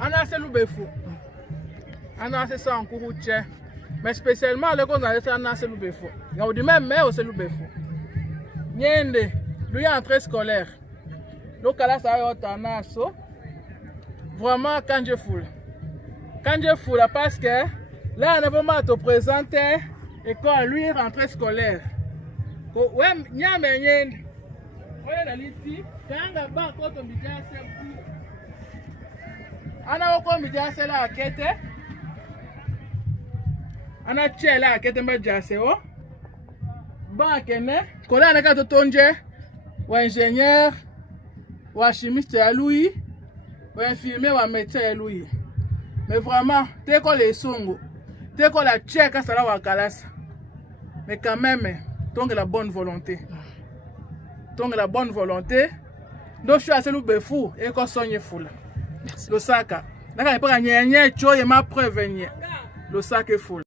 Ana c'est Loubefou. Ana c'est ça en cours mais spécialement le qu'on a ana c'est Loubefou. Il y a du même mais c'est Loubefou. Niende, lui entrée scolaire. Donc là ça va être un so. Vraiment quand je foule. Quand je foule parce que là on a vraiment te présenter école lui rentrée scolaire. Ouais, nyame niende. Oya na liti, kanga ba ko to mbija se bu. Ana ko mbija se la akete. Ana chela akete mba jase o. Ba kene, kola na ka to tonje wa ingénieur, wa chimiste ya lui, wa infirmier wa médecin ya lui. Mais vraiment, t'es ko les songo. T'es ko la cheka sala wa kalasa. Mais quand même, donc la bonne volonté. Donc la bonne volonté. Donc je suis assez Loubefou et qu'on soigne fou. Le sac. Là, il n'y a pas de preuve. Le sac est fou.